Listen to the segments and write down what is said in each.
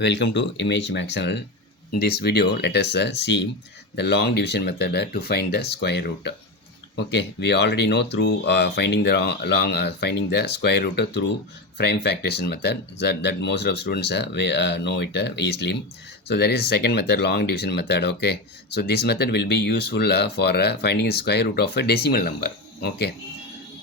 Welcome to Image Max channel. In this video, let us see the long division method to find the square root. Okay, we already know through finding the square root through prime factorization method that most of students know it easily. So there is a second method, long division method. Okay, so this method will be useful for finding the square root of a decimal number. Okay,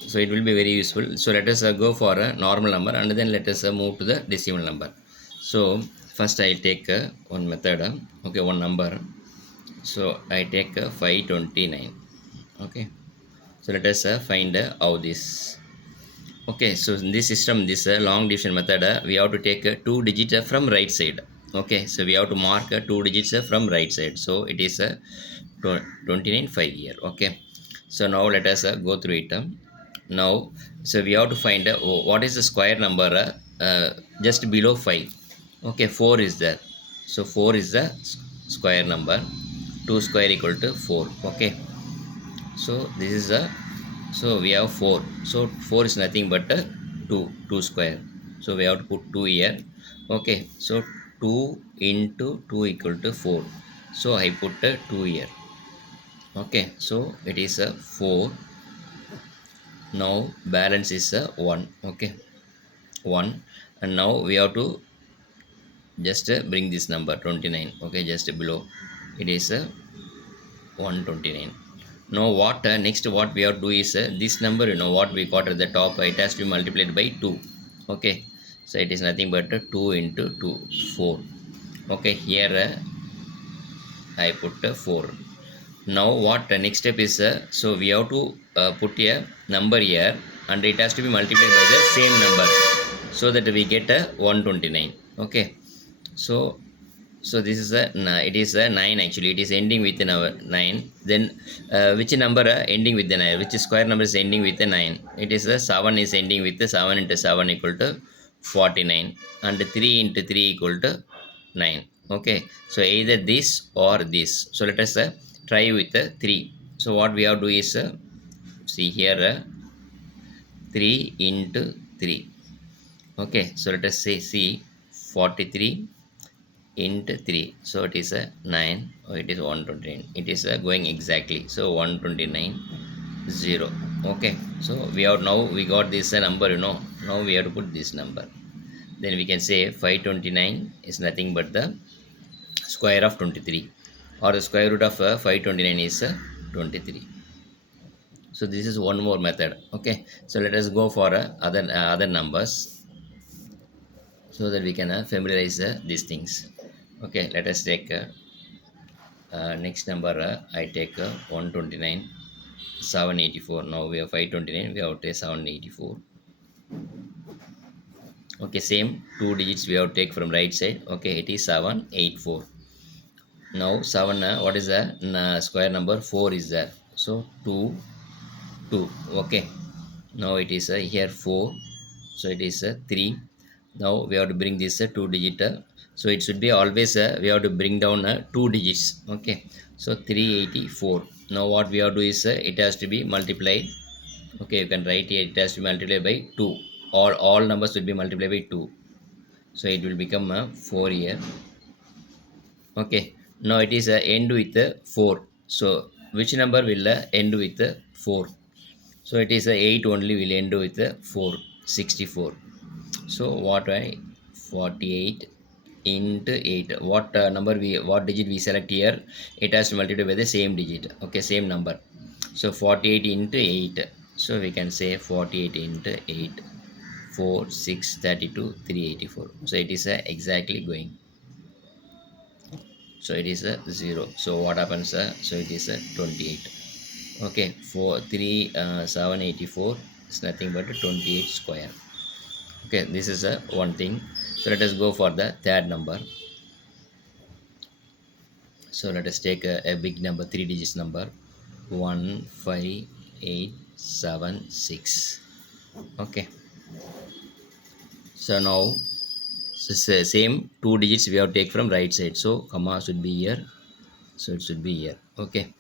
so it will be very useful. So let us go for a normal number and then let us move to the decimal number. So first I take one method, okay, one number. So I take 529. Okay, so let us find how this. Okay, so in this system, this long division method, we have to take two digits from right side. Okay, so we have to mark two digits from right side. So it is 29 5 here. Okay, so now let us go through it. Now, so we have to find what is the square number just below 5. Okay, 4 is there. So 4 is the square number. 2 square equal to 4. Okay, so this is a, so we have 4. So 4 is nothing but 2 square. So we have to put 2 here. Okay, so 2 into 2 equal to 4. So I put 2 here. Okay, so it is a 4. Now balance is a 1. Okay, 1. And now we have to just bring this number 29. Okay, just below it is a 129. Now what next what we have to do is this number, what we got at the top, it has to be multiplied by 2. Okay, so it is nothing but 2 into 2, 4. Okay, here I put 4. Now what next step is so we have to put a number here and it has to be multiplied by the same number so that we get a 129. Okay, so this is it is a 9. Actually it is ending with a 9. Then which number ending with the 9, which square number is ending with a 9? It is a 7 is ending with the 7 into 7 equal to 49 and 3 into 3 equal to 9. Okay, so either this or this. So let us try with 3. So what we have to do is see here 3 into 3. Okay, so let us say see 43 into 3. So it is a 9. Oh, it is 129. It is going exactly. So 129 0. Okay, so we have now we got this number. Now we have to put this number. Then we can say 529 is nothing but the square of 23, or the square root of 529 is 23. So this is one more method. Okay, so let us go for other numbers so that we can familiarize these things. Okay, let us take next number. I take 129, 784. Now we have 529, we have to take 784. Okay, same two digits we have to take from right side. Okay, it is 784. Now 7, what is the square number? 4 is there. So 2 2. Okay, now it is here 4. So it is 3. Now we have to bring this 2 digit. So it should be always we have to bring down 2 digits. Okay, so 384. Now what we have to do is it has to be multiplied. Okay, you can write here, it has to be multiplied by 2. All numbers should be multiplied by 2. So it will become 4 here. Okay, now it is end with 4. So which number will end with 4? So it is 8 only will end with 4, 64. So what I 48 into 8. What number what digit we select here? It has to multiply by the same digit. Okay, same number. So 48 into 8. So we can say 48 into 8. 4, 6, 32, 384. So it is exactly going. So it is a 0. So what happens? So it is a 28. Okay, 4 3 784 is nothing but 28 square. Okay, this is a one thing. So let us go for the third number. So let us take a big number, 3 digits number, 15876. Okay, so now same two digits we have to take from right side. So comma should be here. So it should be here. Okay,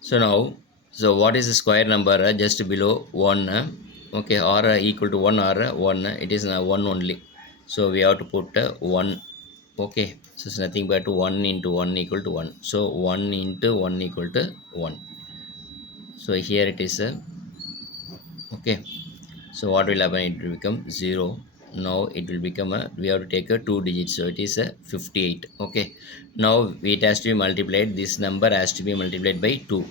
so now, so what is the square number just below 1? Okay, or equal to 1 or 1? It is 1 only. So we have to put 1 Okay, so it's nothing but 1 into 1 equal to 1. So 1 into 1 equal to 1. So here it is okay. So what will happen? It will become 0. Now it will become a, we have to take a 2 digits, so it is a 58. Okay, now it has to be multiplied, this number has to be multiplied by 2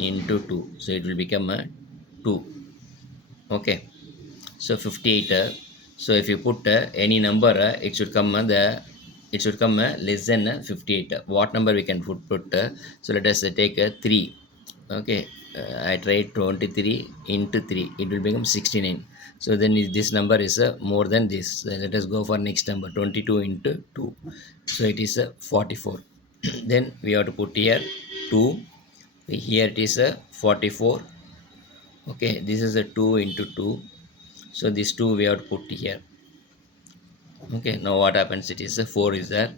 into 2, so it will become a 2. Okay, so 58 so if you put any number it should come it should come less than 58. What number we can put so let us take 3. Okay, I tried 23 into 3, it will become 69. So then this number is more than this. Let us go for next number, 22 into 2, so it is 44. Then we have to put here 2, here it is 44. Okay, this is a 2 into 2, so these two we have to put here. Okay, now what happens, it is a 4 is there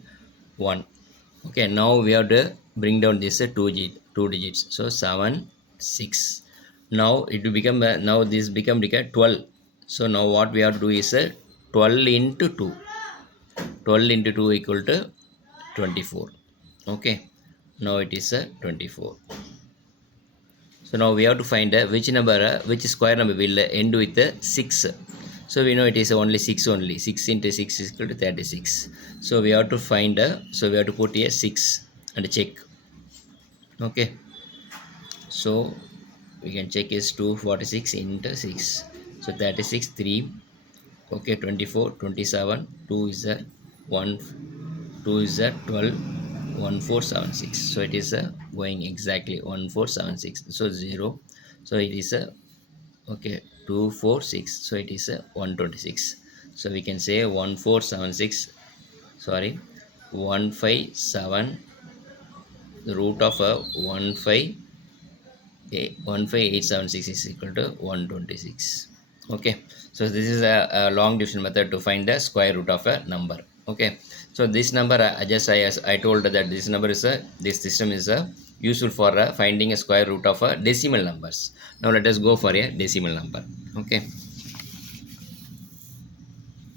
1. Okay, now we have to bring down this two digits, so 7 6. Now it will become now this become 12. So now what we have to do is 12 into 2, 12 into 2 equal to 24. Okay, now it is 24. So now we have to find which number, which square number will end with 6. So we know it is only 6 only. 6 into 6 is equal to 36. So we have to find, so we have to put here 6 and check. Okay. So we can check is 246 into 6. So 36, 3. Okay, 24, 27. 2 is a 1. 2 is a 12. 1476. So it is going exactly 1476. So 0. So it is a okay 246. So it is a 126. So we can say 1476, sorry, 157, the root of a 15876 is equal to 126. Okay, so this is a long division method to find the square root of a number. Okay, so this number I told that this number is this system is useful for finding a square root of decimal numbers. Now let us go for a decimal number. Okay,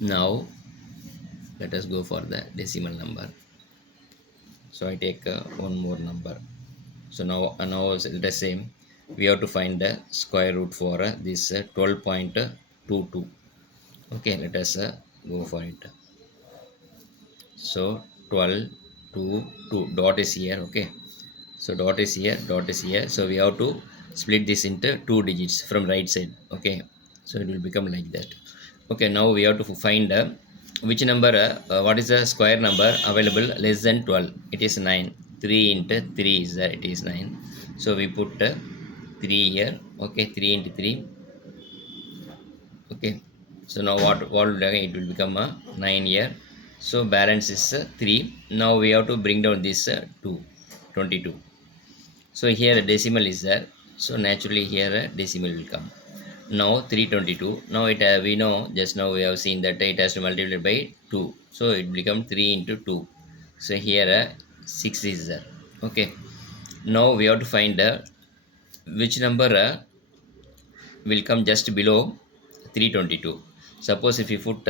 now let us go for the decimal number. So I take one more number. So now let us say we have to find the square root for this 12.22. Okay, let us go for it. So 12 to 2 dot is here. Okay, so dot is here, dot is here. So we have to split this into 2 digits from right side. Okay, so it will become like that. Okay, now we have to find which number, what is the square number available less than 12. It is 9. 3 into 3 is it is 9. So we put 3 here. Okay, 3 into 3. Okay, so now what will happen, it will become a 9 here. So balance is 3. Now we have to bring down this 2, 22. So here a decimal is there, so naturally here a decimal will come. Now 322. Now it we know, just now we have seen that it has to multiply by 2, so it become 3 into 2. So here 6 is there. Okay, now we have to find which number will come just below 322. Suppose if you put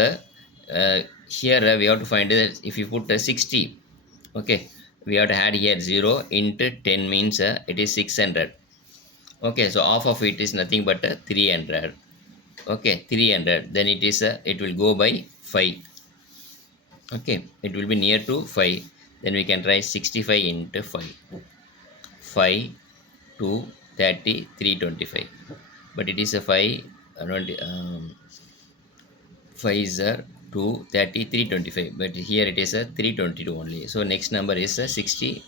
here we have to find if you put 60. Okay, we have to add here 0 into 10 means it is 600. Okay, so half of it is nothing but 300. Okay, 300, then it is it will go by 5. Okay, it will be near to 5. Then we can write 65 into 5. 5 to 30 325, but it is a 5 5 is 2 30 325, but here it is a 322 only. So next number is 60.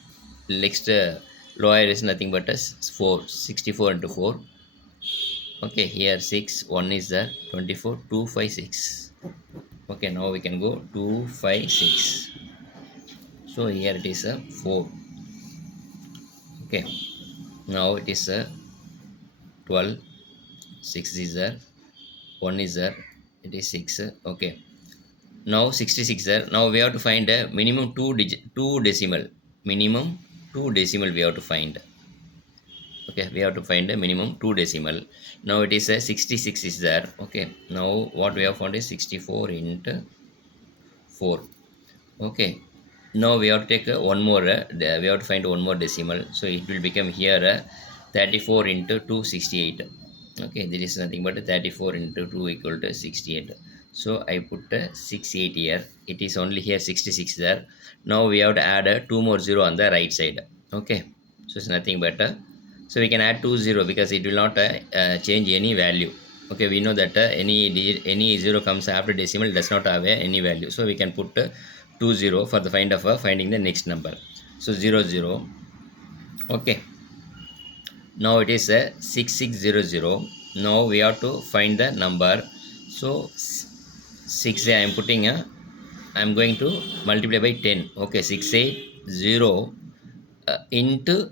Next lower is nothing but 4. 64 into 4. Okay, here 6 1 is 24 256. Okay, now we can go 256. So here it is 4. Okay, now it is 12. 6 is 1 is it is 6. Okay, now 66 there. Now we have to find a minimum 2 decimal. Minimum 2 decimal we have to find. Okay, we have to find a minimum 2 decimal. Now it is a 66 is there. Okay, now what we have found is 64 into 4. Okay, now we have to take one more we have to find one more decimal, so it will become here 34 into 268. Okay, there is nothing but 34 into 2 equal to 68. So I put 68 here, it is only here 66 there. Now we have to add two more zero on the right side. Okay, so it's nothing but so we can add two zero because it will not change any value. Okay, we know that any digit, any zero comes after decimal does not have any value, so we can put 2 0 for the find of finding the next number. So 0 0. Okay, now it is 6600. Now we have to find the number. So 6 I am putting I am going to multiply by 10. Okay, 680 into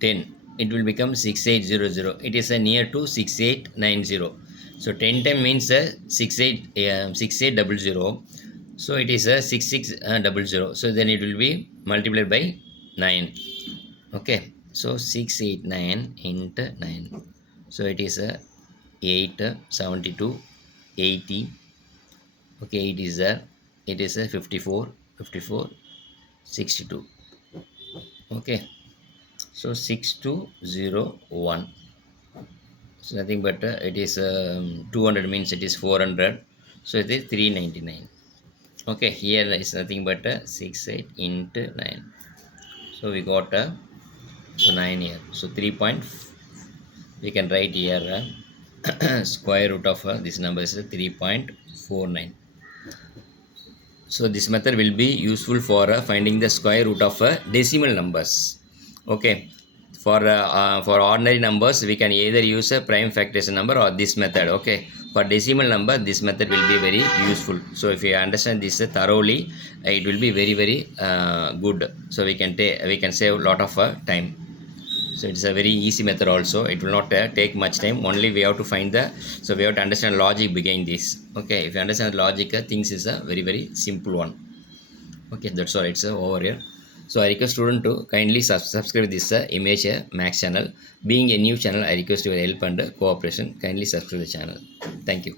10, it will become 6800. It is near to 6890. So 10 time means 6800. So it is 6600. So then it will be multiplied by 9. Okay, so 689 into 9. So it is 8 72 80. Okay, it is a 54 54 62. Okay, so 6201. So nothing but it is 200 means it is 400. So it is 399. Okay, here is nothing but 68 into 9. So we got so 9 here. So 3 point. We can write here square root of this number is 3.49. So this method will be useful for finding the square root of decimal numbers. Okay, for ordinary numbers we can either use a prime factorization number or this method. Okay, for decimal number this method will be very useful. So if you understand this thoroughly, it will be very good. So we can save a lot of time. So it's a very easy method also, it will not take much time, only we have to find the, so we have to understand logic behind this. Okay, if you understand the logic, things is a very simple one. Okay, that's all, it's over here. So I request student to kindly subscribe this image max channel. Being a new channel, I request your help and cooperation. Kindly subscribe the channel. Thank you.